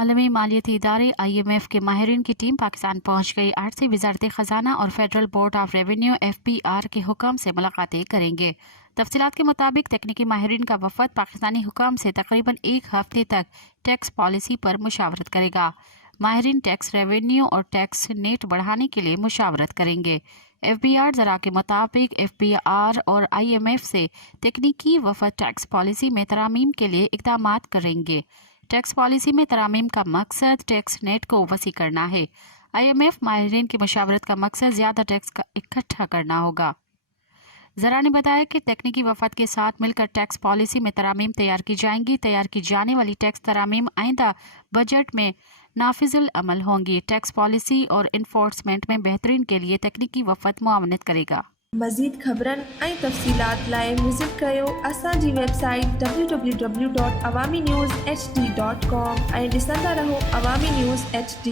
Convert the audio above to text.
आलमी मालियती इदारे IMF के माहिरीन की टीम पाकिस्तान पहुंच गई। आरती वजारत खजाना और federal board of revenue FBR के हुक्म से मुलाकातें करेंगे। तफसीलात के मुताबिक तकनीकी माहिरीन का वफद पाकिस्तानी हुक्म से तकरीबन एक हफ्ते तक टैक्स पॉलिसी पर मुशावरत करेगा। माहिरीन टैक्स रेवेन्यू और टैक्स नेट बढ़ाने के लिए मुशावरत करेंगे। FBR जरा के मुताबिक FBR और IMF से तकनीकी वफद टैक्स पॉलिसी में तरामीम के लिए इकदाम करेंगे। टैक्स पॉलिसी में तरामीम का मकसद टैक्स नेट को वसी करना है। IMF माहिरीन की मशावरत का मकसद ज़्यादा टैक्स का इकट्ठा करना होगा। जरा ने बताया कि तकनीकी वफद के साथ मिलकर टैक्स पॉलिसी में तरामीम तैयार की जाएंगी। तैयार की जाने वाली टैक्स तरामीम आइंदा बजट में नाफिजुल अमल होंगी। टैक्स पॉलिसी और इन्फोर्समेंट में बेहतरीन के लिए तकनीकी वफद मुआवनत करेगा। मज़ीद ख़बरन ऐं तफ़सीलात लाइ विज़िट कयो असांजी वेबसाइट www.awamiNewsHD.com ऐं ॾिसंदा रहो अवामी न्यूज़ HD।